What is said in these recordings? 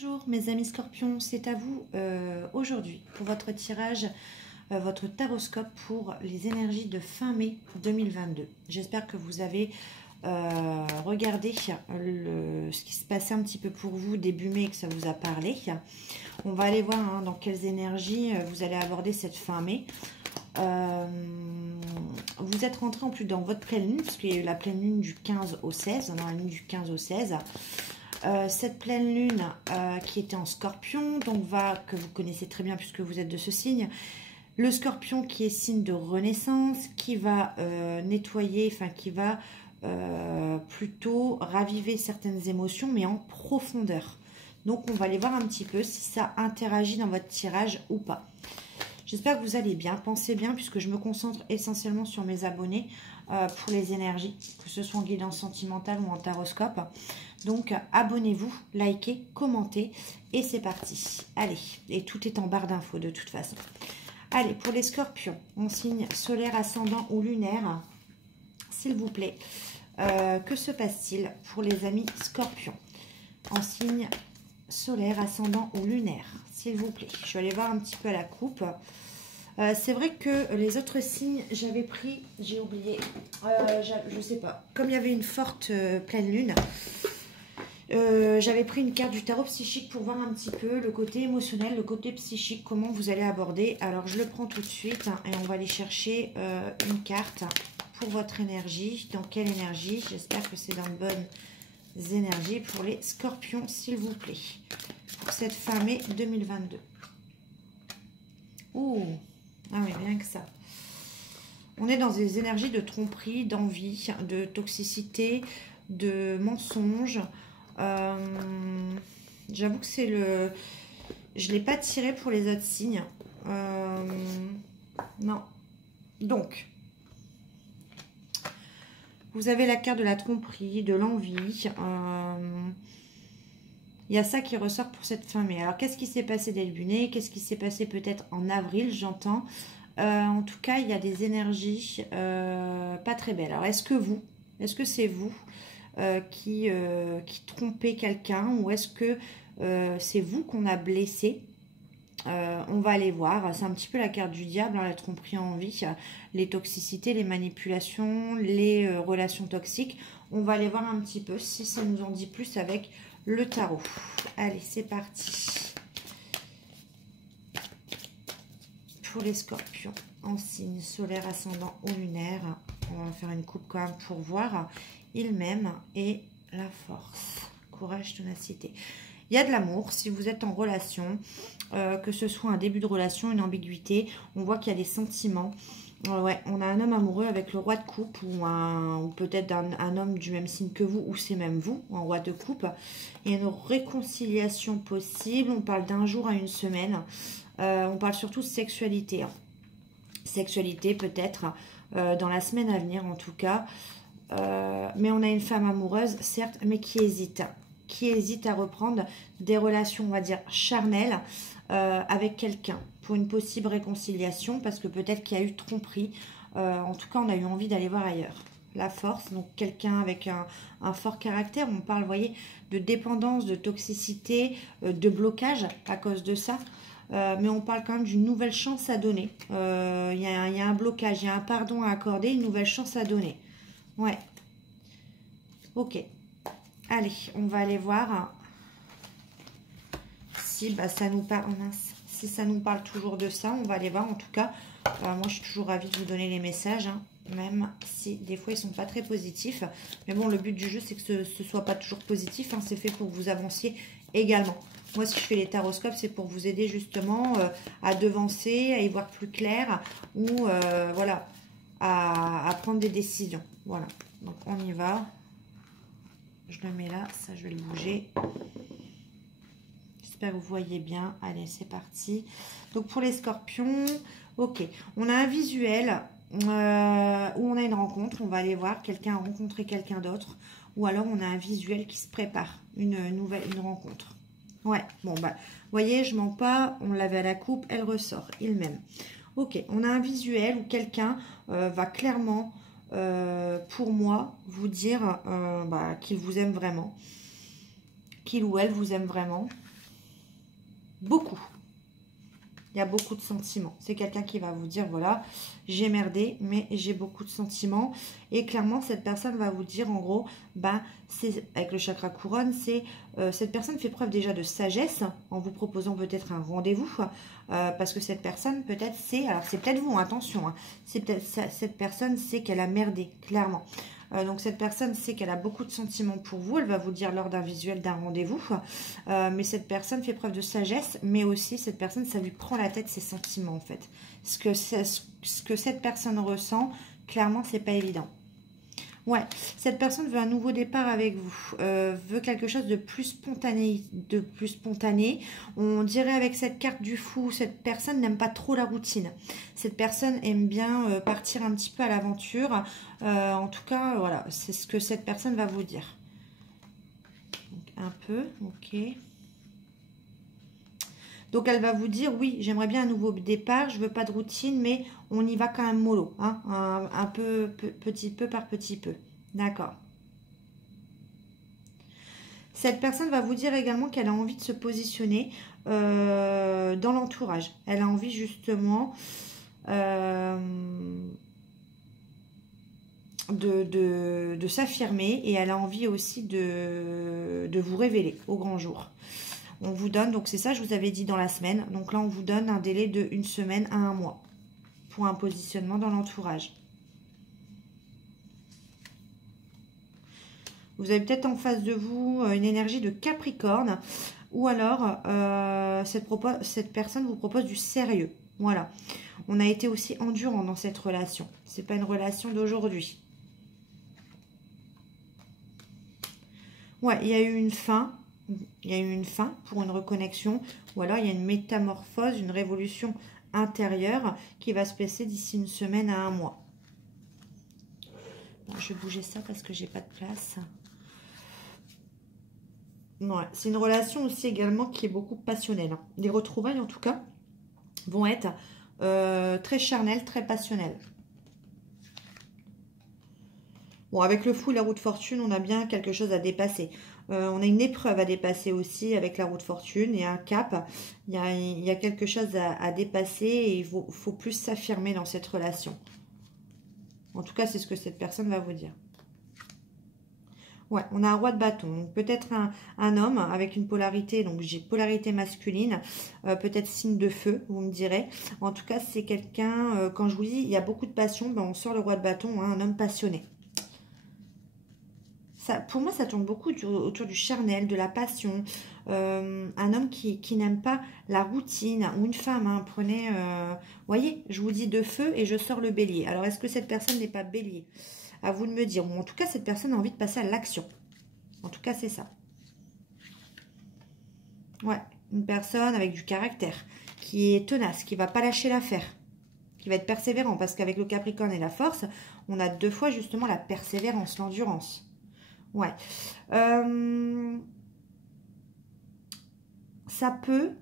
Bonjour mes amis scorpions, c'est à vous aujourd'hui pour votre tirage, votre taroscope pour les énergies de fin mai 2022. J'espère que vous avez regardé ce qui se passait un petit peu pour vous début mai et que ça vous a parlé. On va aller voir dans quelles énergies vous allez aborder cette fin mai. Vous êtes rentré en plus dans votre pleine lune, parce qu'il y a eu la pleine lune du 15 au 16, dans la nuit du 15 au 16. Cette pleine lune qui était en scorpion, donc que vous connaissez très bien puisque vous êtes de ce signe. Le scorpion qui est signe de renaissance, qui va nettoyer, enfin qui va plutôt raviver certaines émotions, mais en profondeur. Donc on va aller voir un petit peu si ça interagit dans votre tirage ou pas. J'espère que vous allez bien, pensez bien, puisque je me concentre essentiellement sur mes abonnés pour les énergies, que ce soit en guidance sentimentale ou en taroscope. Donc abonnez-vous, likez, commentez et c'est parti. Allez, et tout est en barre d'infos de toute façon. Allez, pour les scorpions, en signe solaire, ascendant ou lunaire, s'il vous plaît, que se passe-t-il pour les amis scorpions en signe solaire, ascendant ou lunaire, s'il vous plaît? Je vais aller voir un petit peu à la coupe. C'est vrai que les autres signes, j'avais pris, j'ai oublié, je sais pas, comme il y avait une forte pleine lune, j'avais pris une carte du tarot psychique pour voir un petit peu le côté émotionnel, le côté psychique, comment vous allez aborder. Alors je le prends tout de suite et on va aller chercher une carte pour votre énergie. Dans quelle énergie? J'espère que c'est dans de bonnes énergies pour les scorpions, s'il vous plaît, pour cette fin mai 2022. Oh, ah oui, rien que ça. On est dans des énergies de tromperie, d'envie, de toxicité, de mensonge. J'avoue que c'est le... Je ne l'ai pas tiré pour les autres signes. Non. Donc, vous avez la carte de la tromperie, de l'envie. Il y a ça qui ressort pour cette fin mai. Alors, qu'est-ce qui s'est passé dès le début mai? Qu'est-ce qui s'est passé peut-être en avril, j'entends. En tout cas, il y a des énergies pas très belles. Alors, est-ce que c'est vous qui trompez quelqu'un, ou est-ce que c'est vous qu'on a blessé? On va aller voir. C'est un petit peu la carte du diable, la tromperie en vie, les toxicités, les manipulations, les relations toxiques. On va aller voir un petit peu si ça nous en dit plus avec le tarot. Allez, c'est parti. Pour les scorpions en signe solaire, ascendant ou lunaire, on va faire une coupe quand même pour voir. Il m'aime et la force, courage, ténacité. Il y a de l'amour si vous êtes en relation, que ce soit un début de relation, une ambiguïté. On voit qu'il y a des sentiments. Ouais, on a un homme amoureux avec le roi de coupe, ou peut-être un homme du même signe que vous, ou c'est même vous, en roi de coupe. Il y a une réconciliation possible. On parle d'un jour à une semaine. On parle surtout de sexualité. Sexualité peut-être dans la semaine à venir en tout cas. Mais on a une femme amoureuse, certes, mais qui hésite à reprendre des relations, on va dire, charnelles avec quelqu'un pour une possible réconciliation, parce que peut-être qu'il y a eu tromperie. En tout cas, on a eu envie d'aller voir ailleurs. La force, donc quelqu'un avec un fort caractère. On parle, vous voyez, de dépendance, de toxicité, de blocage à cause de ça. Mais on parle quand même d'une nouvelle chance à donner. Il y a un blocage, il y a un pardon à accorder, une nouvelle chance à donner. Ouais. Ok. Allez, on va aller voir si ça nous parle. Si ça nous parle toujours de ça, on va aller voir. En tout cas, moi je suis toujours ravie de vous donner les messages, même si des fois ils sont pas très positifs. Mais bon, le but du jeu, c'est que ce soit pas toujours positif. C'est fait pour que vous avanciez également. Moi, si je fais les taroscopes, c'est pour vous aider justement à devancer, à y voir plus clair, ou voilà, à prendre des décisions. Voilà, donc on y va. Je le mets là, ça je vais le bouger. J'espère que vous voyez bien. Allez, c'est parti. Donc pour les scorpions, ok. On a un visuel où on a une rencontre. On va aller voir, quelqu'un a rencontré quelqu'un d'autre. Ou alors on a un visuel qui se prépare, une rencontre. Ouais, bon bah, vous voyez, je mens pas. On l'avait à la coupe, elle ressort. Il m'aime. Ok, on a un visuel où quelqu'un va clairement... pour moi, vous dire qu'il vous aime vraiment, qu'il ou elle vous aime vraiment. beaucoup. Il y a beaucoup de sentiments. C'est quelqu'un qui va vous dire, voilà, j'ai merdé, mais j'ai beaucoup de sentiments. Et clairement, cette personne va vous dire, en gros, bah, avec le chakra couronne, c'est cette personne fait preuve déjà de sagesse en vous proposant peut-être un rendez-vous. Parce que cette personne, peut-être, alors c'est peut-être vous, attention, hein, c'est peut-être cette personne sait qu'elle a merdé, clairement. Donc cette personne sait qu'elle a beaucoup de sentiments pour vous, elle va vous dire lors d'un visuel, d'un rendez-vous, mais cette personne fait preuve de sagesse, mais aussi cette personne, ça lui prend la tête ses sentiments en fait. Ce que cette personne ressent, clairement c'est pas évident. Ouais, cette personne veut un nouveau départ avec vous, veut quelque chose de plus spontané, On dirait avec cette carte du fou, cette personne n'aime pas trop la routine. Cette personne aime bien partir un petit peu à l'aventure. En tout cas, voilà, c'est ce que cette personne va vous dire. Donc, un peu, ok. Donc, elle va vous dire, oui, j'aimerais bien un nouveau départ, je veux pas de routine, mais on y va quand même mollo, hein, un peu, petit peu par petit peu. D'accord. Cette personne va vous dire également qu'elle a envie de se positionner dans l'entourage. Elle a envie justement de s'affirmer et elle a envie aussi de vous révéler au grand jour. On vous donne, donc c'est ça je vous avais dit dans la semaine, donc là on vous donne un délai de 1 semaine à 1 mois pour un positionnement dans l'entourage. Vous avez peut-être en face de vous une énergie de Capricorne ou alors cette personne vous propose du sérieux. Voilà. On a été aussi endurant dans cette relation. C'est pas une relation d'aujourd'hui. Ouais, il y a eu une fin. Il y a eu une fin pour une reconnexion. Ou alors il y a une métamorphose, une révolution intérieure qui va se passer d'ici 1 semaine à 1 mois. Bon, je vais bouger ça parce que j'ai pas de place. Ouais, c'est une relation aussi également qui est beaucoup passionnelle. Les retrouvailles en tout cas vont être très charnelles, très passionnelles. Bon, avec le fou, la roue de fortune, on a bien quelque chose à dépasser. On a une épreuve à dépasser aussi avec la roue de fortune et un cap. Il y a quelque chose à dépasser et il faut plus s'affirmer dans cette relation. En tout cas, c'est ce que cette personne va vous dire. Ouais, on a un roi de bâton. Peut-être un homme avec une polarité, donc j'ai polarité masculine, peut-être signe de feu, vous me direz. En tout cas, c'est quelqu'un, quand je vous dis, il y a beaucoup de passion, ben on sort le roi de bâton, hein, un homme passionné. Ça, pour moi, ça tourne beaucoup autour du charnel, de la passion. Un homme qui n'aime pas la routine, ou une femme, hein, prenez... voyez, je vous dis de feu et je sors le bélier. Alors, est-ce que cette personne n'est pas bélier? À vous de me dire. Ou en tout cas, cette personne a envie de passer à l'action. En tout cas, c'est ça. Ouais, une personne avec du caractère, qui est tenace, qui ne va pas lâcher l'affaire, qui va être persévérant. Parce qu'avec le Capricorne et la force, on a 2 fois justement la persévérance, l'endurance. Ouais. Ça peut,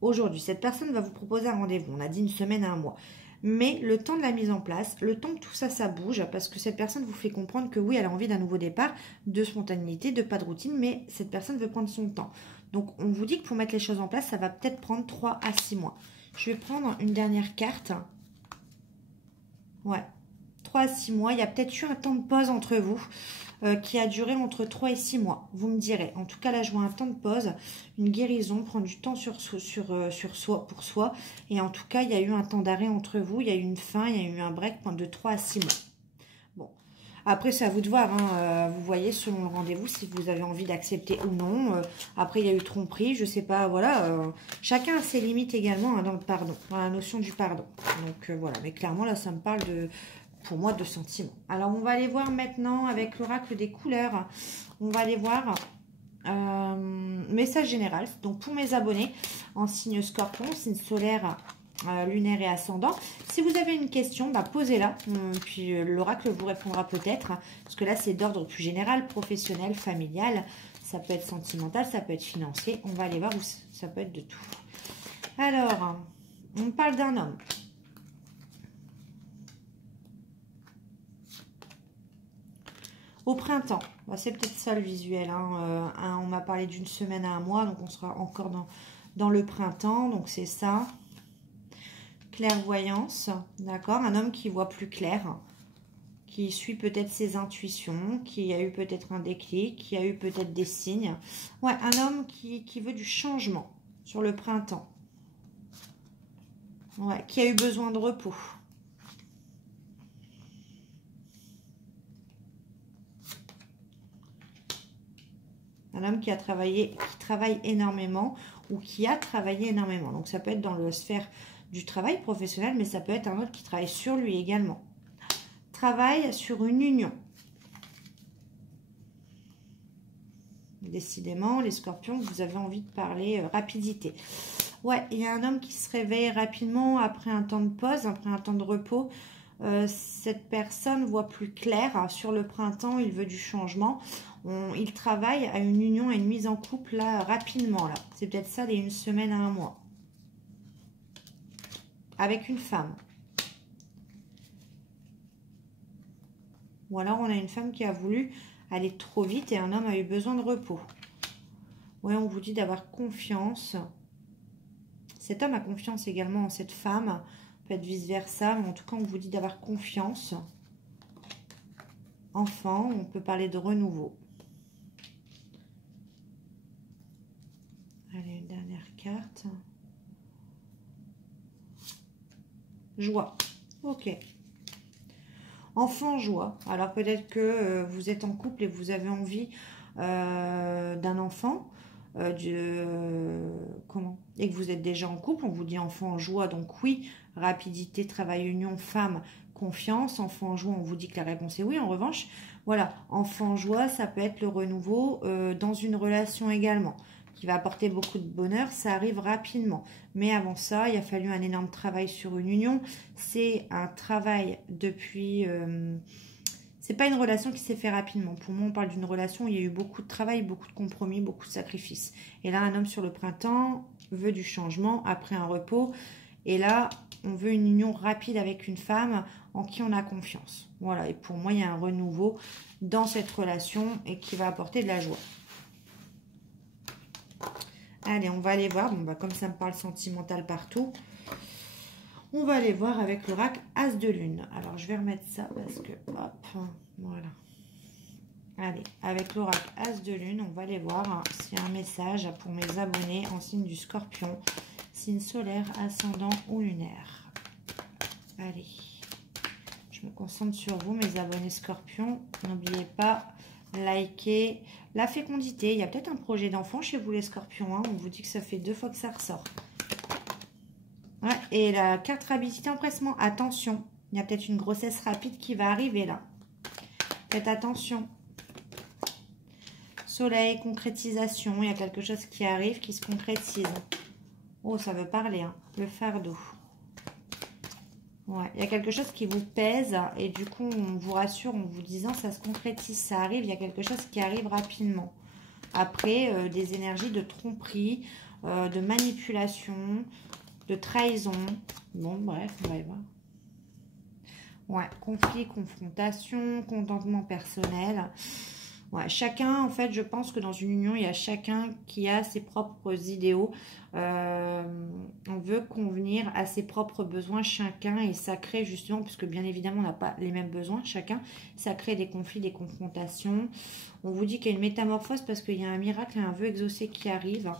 aujourd'hui, cette personne va vous proposer un rendez-vous. On a dit 1 semaine à 1 mois. Mais le temps de la mise en place, le temps que tout ça, ça bouge, parce que cette personne vous fait comprendre que oui, elle a envie d'un nouveau départ, de spontanéité, de pas de routine, mais cette personne veut prendre son temps. Donc, on vous dit que pour mettre les choses en place, ça va peut-être prendre 3 à 6 mois. Je vais prendre une dernière carte. Ouais, 3 à 6 mois. Il y a peut-être eu un temps de pause entre vous qui a duré entre 3 et 6 mois. Vous me direz. En tout cas, là, je vois un temps de pause, une guérison, prendre du temps sur soi, pour soi. Et en tout cas, il y a eu un temps d'arrêt entre vous. Il y a eu une fin, il y a eu un break de 3 à 6 mois. Bon. Après, c'est à vous de voir. Hein. Vous voyez, selon le rendez-vous, si vous avez envie d'accepter ou non. Après, il y a eu tromperie, je sais pas. Voilà. Chacun a ses limites également, hein, dans le pardon, dans la notion du pardon. Donc, voilà. Mais clairement, là, ça me parle de... pour moi, de sentiments. Alors, on va aller voir maintenant avec l'oracle des couleurs. On va aller voir message général. Donc, pour mes abonnés en signe scorpion, signe solaire, lunaire et ascendant. Si vous avez une question, bah, posez-la. Puis, l'oracle vous répondra peut-être. Parce que là, c'est d'ordre plus général, professionnel, familial. Ça peut être sentimental, ça peut être financier. On va aller voir où ça peut être de tout. Alors, on parle d'un homme. Au printemps, bah, c'est peut-être ça le visuel. Hein. On m'a parlé d'1 semaine à 1 mois, donc on sera encore dans le printemps, donc c'est ça. Clairvoyance, d'accord, un homme qui voit plus clair, qui suit peut-être ses intuitions, qui a eu peut-être un déclic, qui a eu peut-être des signes. Ouais, un homme qui veut du changement sur le printemps. Ouais, qui a eu besoin de repos. Un homme qui a travaillé, qui travaille énormément ou qui a travaillé énormément. Donc ça peut être dans la sphère du travail professionnel, mais ça peut être un autre qui travaille sur lui également. Travaille sur une union. Décidément, les scorpions, vous avez envie de parler rapidité. Ouais, il y a un homme qui se réveille rapidement après un temps de pause, après un temps de repos. Cette personne voit plus clair sur le printemps, il veut du changement. Il travaille à une union, à une mise en couple là rapidement. Là, c'est peut-être ça, dès une semaine à un mois. Avec une femme. Ou alors on a une femme qui a voulu aller trop vite et un homme a eu besoin de repos. Oui, on vous dit d'avoir confiance. Cet homme a confiance également en cette femme. Peut-être vice-versa, mais en tout cas, on vous dit d'avoir confiance. Enfant, on peut parler de renouveau. Allez, une dernière carte. Joie. Ok. Enfant, joie. Alors peut-être que vous êtes en couple et vous avez envie d'un enfant. Comment et que vous êtes déjà en couple, on vous dit enfant, joie. Donc oui, rapidité, travail, union, femme, confiance. Enfant, joie, on vous dit que la réponse est oui. En revanche, voilà, enfant, joie, ça peut être le renouveau dans une relation également, qui va apporter beaucoup de bonheur. Ça arrive rapidement. Mais avant ça, il a fallu un énorme travail sur une union. C'est un travail depuis... c'est pas une relation qui s'est fait rapidement. Pour moi, on parle d'une relation où il y a eu beaucoup de travail, beaucoup de compromis, beaucoup de sacrifices. Et là, un homme sur le printemps veut du changement après un repos. Et là, on veut une union rapide avec une femme en qui on a confiance. Voilà, et pour moi, il y a un renouveau dans cette relation et qui va apporter de la joie. Allez, on va aller voir. Bon, bah, comme ça me parle sentimental partout, on va aller voir avec l'oracle As de Lune. Alors, je vais remettre ça parce que... Hop, voilà. Allez, avec l'oracle As de Lune, on va aller voir s'il y a un message pour mes abonnés en signe du Scorpion, signe solaire, ascendant ou lunaire. Allez, je me concentre sur vous, mes abonnés Scorpion. N'oubliez pas, likez. La fécondité, il y a peut-être un projet d'enfant chez vous les Scorpions. Hein. On vous dit que ça fait 2 fois que ça ressort. Ouais, et la carte rapidité, empressement. Attention, il y a peut-être une grossesse rapide qui va arriver là. Faites attention. Soleil, concrétisation. Il y a quelque chose qui arrive, qui se concrétise. Oh, ça veut parler, hein. Le fardeau. Ouais, il y a quelque chose qui vous pèse. Et du coup, on vous rassure en vous disant ça se concrétise, ça arrive. Il y a quelque chose qui arrive rapidement. Après, des énergies de tromperie, de manipulation, de trahison. Bon, bref, on va y voir. Ouais, conflit, confrontation, contentement personnel. Ouais, chacun, en fait, je pense que dans une union, il y a chacun qui a ses propres idéaux. On veut convenir à ses propres besoins chacun et ça crée justement, puisque bien évidemment, on n'a pas les mêmes besoins chacun, ça crée des conflits, des confrontations. On vous dit qu'il y a une métamorphose parce qu'il y a un miracle et un vœu exaucé qui arrive.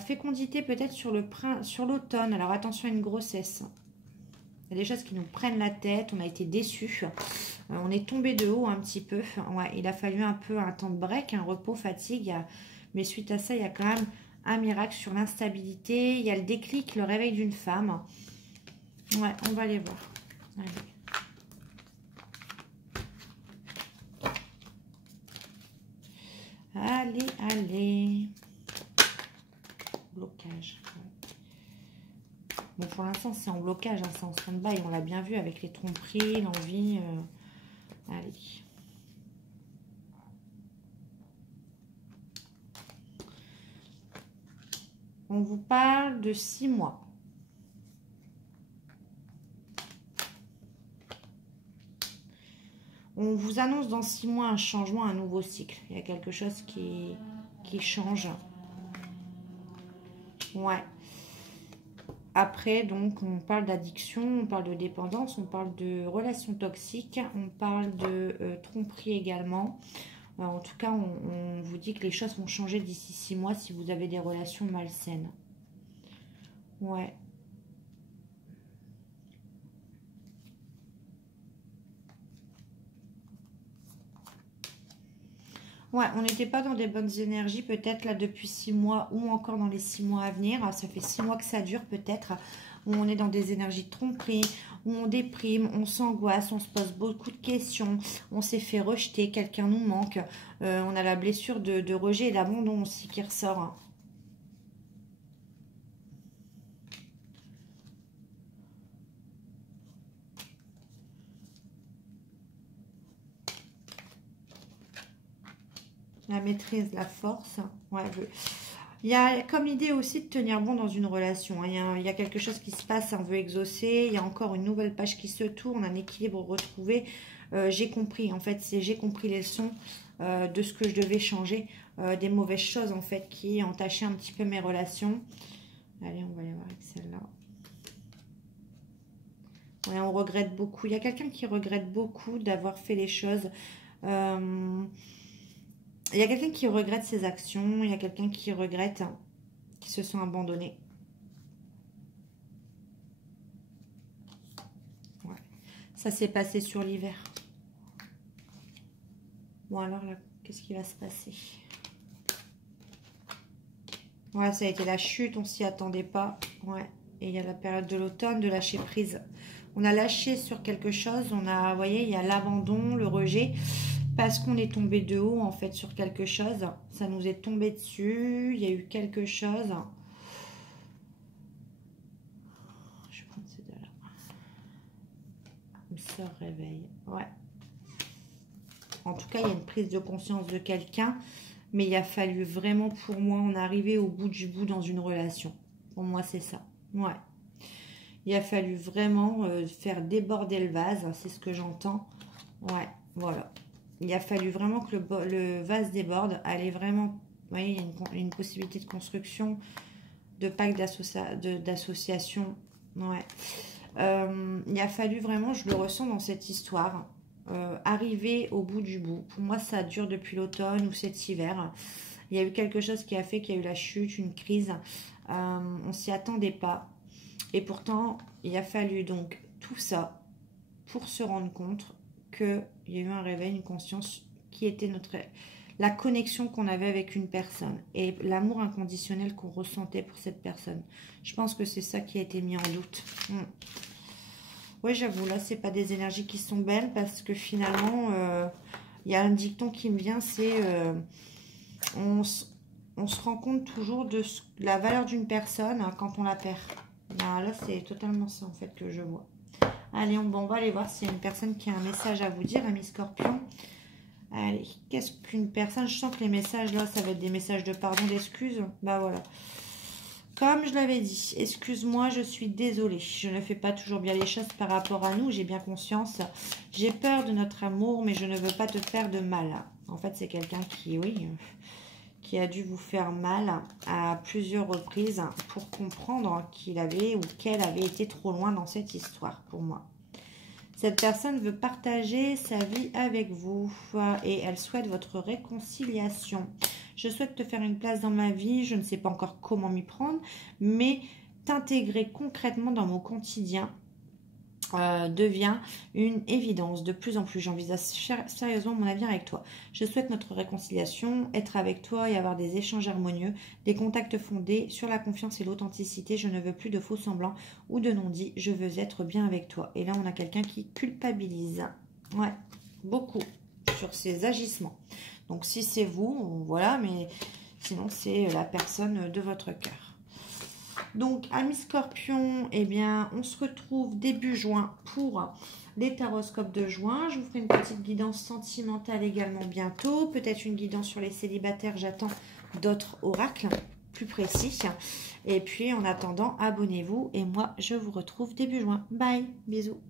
Fécondité peut-être sur l'automne. Alors attention à une grossesse. Il y a des choses qui nous prennent la tête, on a été déçus, on est tombé de haut un petit peu. Ouais, il a fallu un peu un temps de break, un repos, fatigue. Mais suite à ça, il y a quand même un miracle sur l'instabilité. Il y a le déclic, le réveil d'une femme. Ouais, on va aller voir. Allez. Allez, allez. Blocage. Bon, pour l'instant, c'est en blocage, hein, c'est en stand-by. On l'a bien vu avec les tromperies, l'envie. Allez. On vous parle de 6 mois. On vous annonce dans 6 mois un changement, un nouveau cycle. Il y a quelque chose qui change. Ouais. Après, donc, on parle d'addiction, on parle de dépendance, on parle de relations toxiques, on parle de tromperie également. En tout cas, on vous dit que les choses vont changer d'ici 6 mois si vous avez des relations malsaines. Ouais. Ouais, on n'était pas dans des bonnes énergies peut-être là depuis 6 mois ou encore dans les 6 mois à venir. Ça fait 6 mois que ça dure peut-être. Où on est dans des énergies de tromperie, où on déprime, on s'angoisse, on se pose beaucoup de questions. On s'est fait rejeter, quelqu'un nous manque. On a la blessure de rejet et d'abandon aussi qui ressort. La maîtrise, la force. Ouais, il y a comme idée aussi de tenir bon dans une relation. Il y a quelque chose qui se passe, on veut exaucer. Il y a encore une nouvelle page qui se tourne, un équilibre retrouvé. J'ai compris, en fait, j'ai compris les leçons de ce que je devais changer. Des mauvaises choses, en fait, qui entachaient un petit peu mes relations. Allez, on va aller voir avec celle-là. Ouais, on regrette beaucoup. Il y a quelqu'un qui regrette beaucoup d'avoir fait les choses. Il y a quelqu'un qui regrette ses actions, il y a quelqu'un qui regrette, qui se sont abandonnés. Ouais. Ça s'est passé sur l'hiver. Bon alors là, qu'est-ce qui va se passer? Ouais, ça a été la chute, on s'y attendait pas. Ouais. Et il y a la période de l'automne, de lâcher prise. On a lâché sur quelque chose, on a, vous voyez, il y a l'abandon, le rejet. Parce qu'on est tombé de haut, en fait, sur quelque chose. Ça nous est tombé dessus. Il y a eu quelque chose. Je vais prendre ces deux-là. Une sœur réveille. Ouais. En tout cas, il y a une prise de conscience de quelqu'un. Mais il a fallu vraiment, pour moi, en arriver au bout du bout dans une relation. Pour moi, c'est ça. Ouais. Il a fallu vraiment faire déborder le vase. C'est ce que j'entends. Ouais, voilà. Il a fallu vraiment que le vase déborde. Elle est vraiment... Vous voyez, il y a une possibilité de construction, de pacte d'association. Ouais. Il a fallu vraiment, je le ressens dans cette histoire, arriver au bout du bout. Pour moi, ça dure depuis l'automne ou cet hiver. Il y a eu quelque chose qui a fait qu'il y a eu la chute, une crise. On s'y attendait pas. Et pourtant, il a fallu donc tout ça pour se rendre compte qu'il y a eu un réveil, une conscience qui était la connexion qu'on avait avec une personne et l'amour inconditionnel qu'on ressentait pour cette personne. Je pense que c'est ça qui a été mis en doute. Oui, j'avoue, là, c'est pas des énergies qui sont belles parce que finalement, il y a un dicton qui me vient, c'est on se rend compte toujours de la valeur d'une personne quand on la perd. Là, c'est totalement ça, en fait, que je vois. Allez, on va aller voir s'il y a une personne qui a un message à vous dire, ami Scorpion. Allez, qu'est-ce qu'une personne... Je sens que les messages, là, ça va être des messages de pardon, d'excuses. Bah voilà. Comme je l'avais dit, excuse-moi, je suis désolée. Je ne fais pas toujours bien les choses par rapport à nous, j'ai bien conscience. J'ai peur de notre amour, mais je ne veux pas te faire de mal. En fait, c'est quelqu'un qui, oui... qui a dû vous faire mal à plusieurs reprises pour comprendre qu'il avait ou qu'elle avait été trop loin dans cette histoire pour moi. Cette personne veut partager sa vie avec vous et elle souhaite votre réconciliation. Je souhaite te faire une place dans ma vie, je ne sais pas encore comment m'y prendre, mais t'intégrer concrètement dans mon quotidien devient une évidence. De plus en plus, j'envisage sérieusement mon avenir avec toi. Je souhaite notre réconciliation, être avec toi et avoir des échanges harmonieux, des contacts fondés sur la confiance et l'authenticité. Je ne veux plus de faux semblants ou de non-dits. Je veux être bien avec toi. Et là, on a quelqu'un qui culpabilise. Ouais, beaucoup sur ses agissements. Donc, si c'est vous, voilà, mais sinon, c'est la personne de votre cœur. Donc, amis Scorpion, eh bien, on se retrouve début juin pour les taroscopes de juin. Je vous ferai une petite guidance sentimentale également bientôt. Peut-être une guidance sur les célibataires. J'attends d'autres oracles plus précis. Et puis, en attendant, abonnez-vous. Et moi, je vous retrouve début juin. Bye, bisous.